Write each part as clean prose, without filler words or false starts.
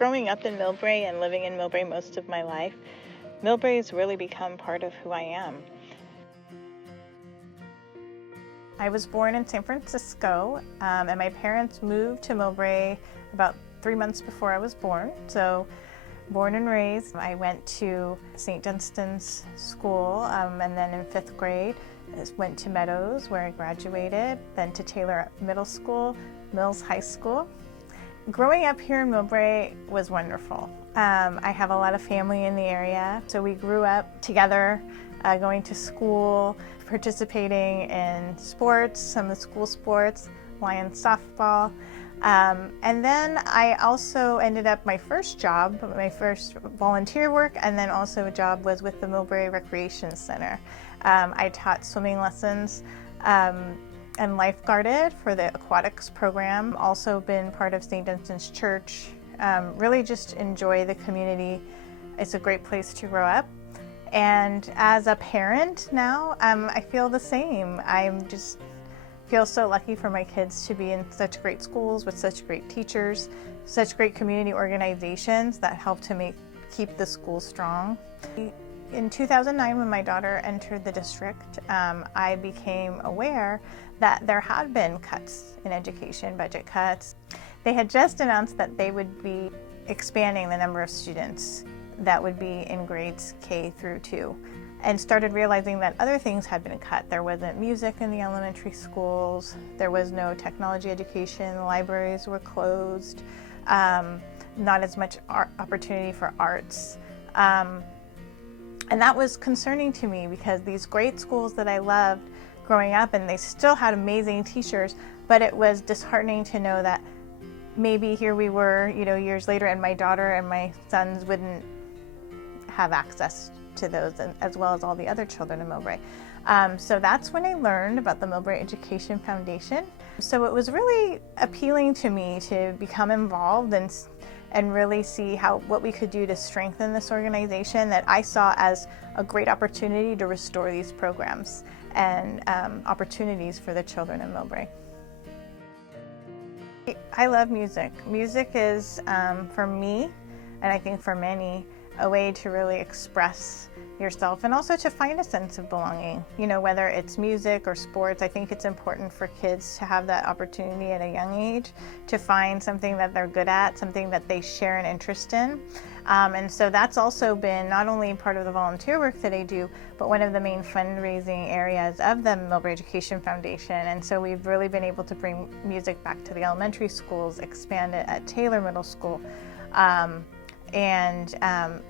Growing up in Millbrae and living in Millbrae most of my life, Millbrae has really become part of who I am. I was born in San Francisco, and my parents moved to Millbrae about 3 months before I was born. So, born and raised, I went to St. Dunstan's School, and then in 5th grade, I went to Meadows, where I graduated, then to Taylor Middle School, Mills High School. Growing up here in Millbrae was wonderful. I have a lot of family in the area, so we grew up together, going to school, participating in sports, some of the school sports, Lions softball. And then I also ended up my first job, my first volunteer work, and then also a job was with the Millbrae Recreation Center. I taught swimming lessons and lifeguarded for the aquatics program. Also been part of St. Dunstan's Church. Really just enjoy the community. It's a great place to grow up. And as a parent now, I feel the same. Feel so lucky for my kids to be in such great schools with such great teachers, such great community organizations that help to keep the school strong. In 2009, when my daughter entered the district, I became aware that there had been cuts in education, budget cuts. They had just announced that they would be expanding the number of students that would be in grades K through 2, and started realizing that other things had been cut. There wasn't music in the elementary schools, there was no technology education, the libraries were closed, not as much opportunity for arts. And that was concerning to me because these great schools that I loved growing up, and they still had amazing teachers, but it was disheartening to know that maybe here we were, years later, and my daughter and my sons wouldn't have access to those, as well as all the other children in Millbrae. So that's when I learned about the Millbrae Education Foundation. So it was really appealing to me to become involved and really see what we could do to strengthen this organization that I saw as a great opportunity to restore these programs and opportunities for the children in Millbrae. I love music. Music is, for me, and I think for many, a way to really express yourself and also to find a sense of belonging. Whether it's music or sports, I think it's important for kids to have that opportunity at a young age to find something that they're good at, something that they share an interest in. And so that's also been not only part of the volunteer work that I do, but one of the main fundraising areas of the Millbrae Education Foundation. And so we've really been able to bring music back to the elementary schools, expand it at Taylor Middle School. And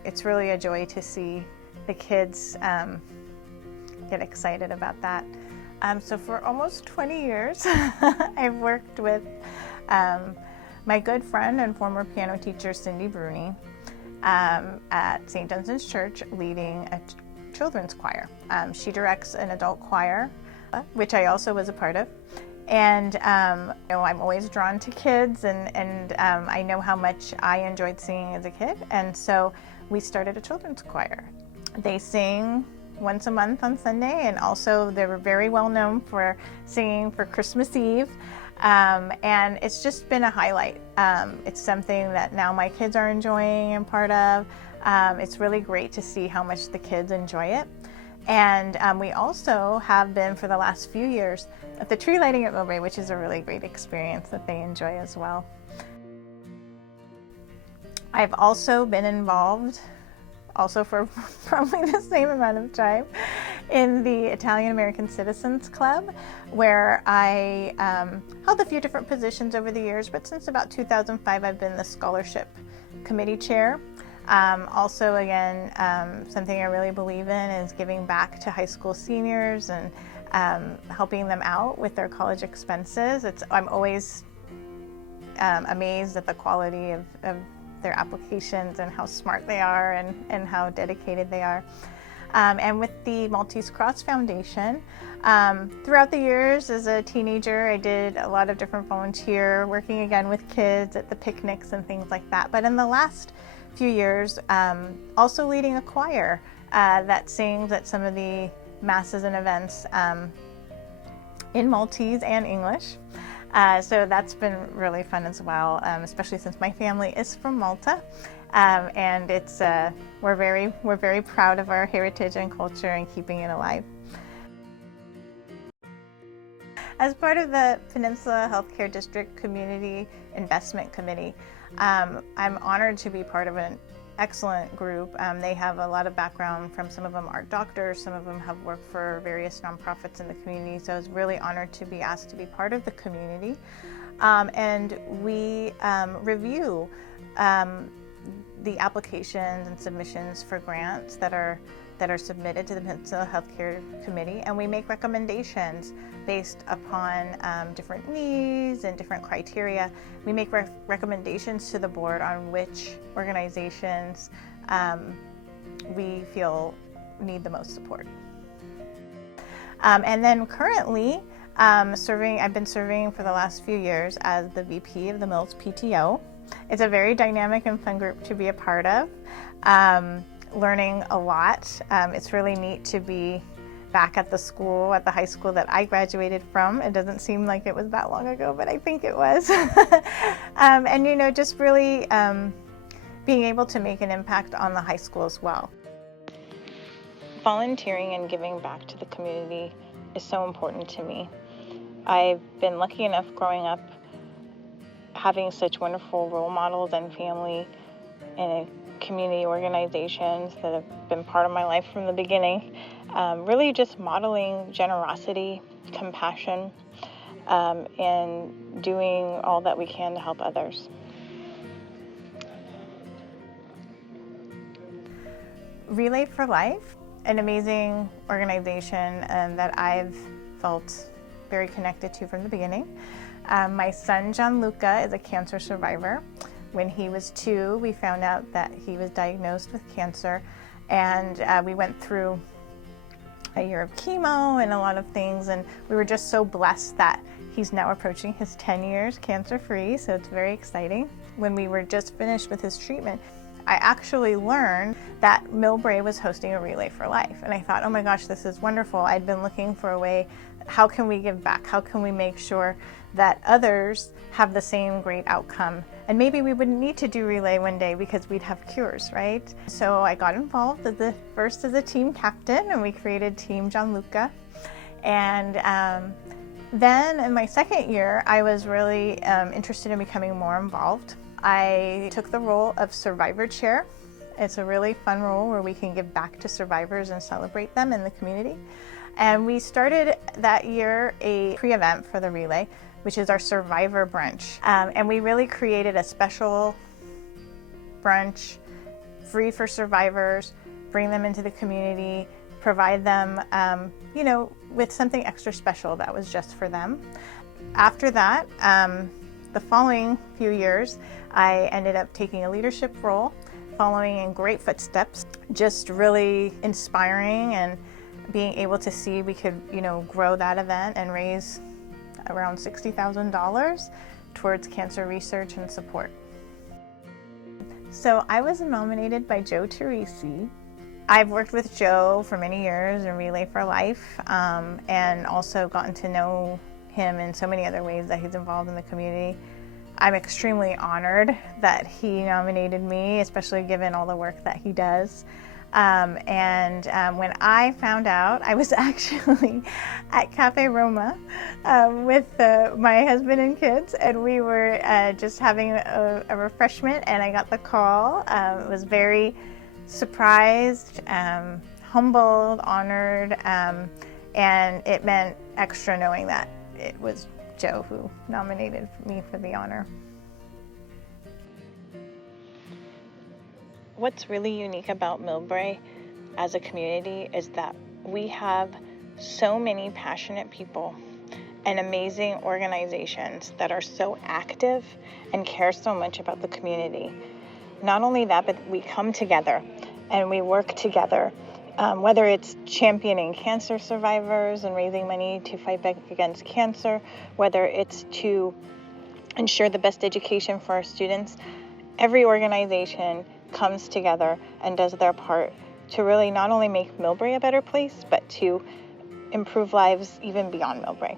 it's really a joy to see the kids get excited about that. So for almost 20 years, I've worked with my good friend and former piano teacher, Cindy Bruni, at St. Dunstan's Church, leading a children's choir. She directs an adult choir, which I also was a part of. And I'm always drawn to kids, and I know how much I enjoyed singing as a kid, and so we started a children's choir. They sing once a month on Sunday, and also they were very well known for singing for Christmas Eve, and it's just been a highlight. It's something that now my kids are enjoying and part of. It's really great to see how much the kids enjoy it. And we also have been, for the last few years, at the tree lighting at Millbrae, which is a really great experience that they enjoy as well. I've also been involved, also for probably the same amount of time, in the Italian American Citizens Club, where I held a few different positions over the years, but since about 2005 I've been the scholarship committee chair. Also, again, something I really believe in is giving back to high school seniors and helping them out with their college expenses. I'm always amazed at the quality of their applications and how smart they are and how dedicated they are. And with the Maltese Cross Foundation, throughout the years as a teenager, I did a lot of different volunteer working again with kids at the picnics and things like that. But in the last few years, also leading a choir that sings at some of the masses and events in Maltese and English. So that's been really fun as well, especially since my family is from Malta. And it's we're very proud of our heritage and culture and keeping it alive. As part of the Peninsula Healthcare District Community Investment Committee, I'm honored to be part of an excellent group. They have a lot of background from, some of them are doctors, some of them have worked for various nonprofits in the community, so I was really honored to be asked to be part of the community. And we review the applications and submissions for grants that are submitted to the Peninsula Healthcare Committee, and we make recommendations based upon different needs and different criteria. We make recommendations to the board on which organizations we feel need the most support. And then currently, I've been serving for the last few years as the VP of the Mills PTO. It's a very dynamic and fun group to be a part of. Learning a lot. It's really neat to be back at the high school that I graduated from. It doesn't seem like it was that long ago, but I think it was. And just really being able to make an impact on the high school as well. Volunteering and giving back to the community is so important to me. I've been lucky enough growing up having such wonderful role models and family and community organizations that have been part of my life from the beginning. Really just modeling generosity, compassion, and doing all that we can to help others. Relay for Life, an amazing organization that I've felt very connected to from the beginning. My son Gianluca is a cancer survivor. When he was 2, we found out that he was diagnosed with cancer, and we went through a year of chemo and a lot of things, and we were just so blessed that he's now approaching his 10 years cancer-free, so it's very exciting. When we were just finished with his treatment, I actually learned that Millbrae was hosting a Relay for Life, and I thought, oh my gosh, this is wonderful. I'd been looking for a way, how can we give back? How can we make sure that others have the same great outcome? And maybe we wouldn't need to do Relay one day because we'd have cures, right? So I got involved first as a team captain, and we created Team Gianluca. And then in my second year, I was really interested in becoming more involved. I took the role of Survivor Chair. It's a really fun role where we can give back to survivors and celebrate them in the community. And we started that year a pre-event for the Relay, which is our Survivor Brunch. And we really created a special brunch, free for survivors, bring them into the community, provide them, with something extra special that was just for them. After that, the following few years, I ended up taking a leadership role, following in great footsteps, just really inspiring and being able to see we could, grow that event and raise around $60,000 towards cancer research and support. So I was nominated by Joe Teresi. I've worked with Joe for many years in Relay for Life, and also gotten to know him in so many other ways that he's involved in the community. I'm extremely honored that he nominated me, especially given all the work that he does. When I found out, I was actually at Cafe Roma with my husband and kids, and we were just having a refreshment, and I got the call. Was very surprised, humbled, honored, and it meant extra knowing that it was Joe who nominated me for the honor. What's really unique about Millbrae as a community is that we have so many passionate people and amazing organizations that are so active and care so much about the community. Not only that, but we come together and we work together, whether it's championing cancer survivors and raising money to fight back against cancer, whether it's to ensure the best education for our students. Every organization comes together and does their part to really not only make Millbrae a better place, but to improve lives even beyond Millbrae.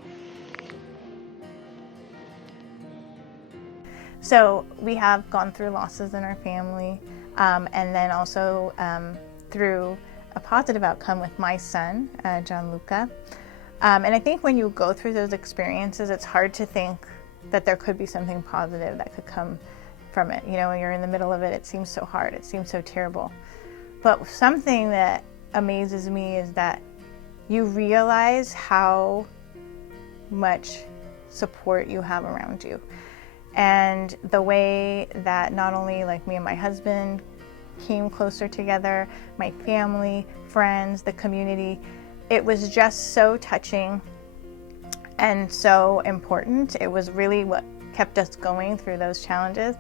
So we have gone through losses in our family, and then also through a positive outcome with my son, Gianluca. And I think when you go through those experiences, it's hard to think that there could be something positive that could come from it. You know, when you're in the middle of it, it seems so hard, it seems so terrible. But something that amazes me is that you realize how much support you have around you. And the way that not only like me and my husband came closer together, my family, friends, the community, it was just so touching and so important. It was really what kept us going through those challenges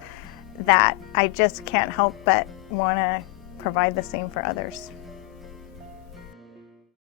that I just can't help but want to provide the same for others.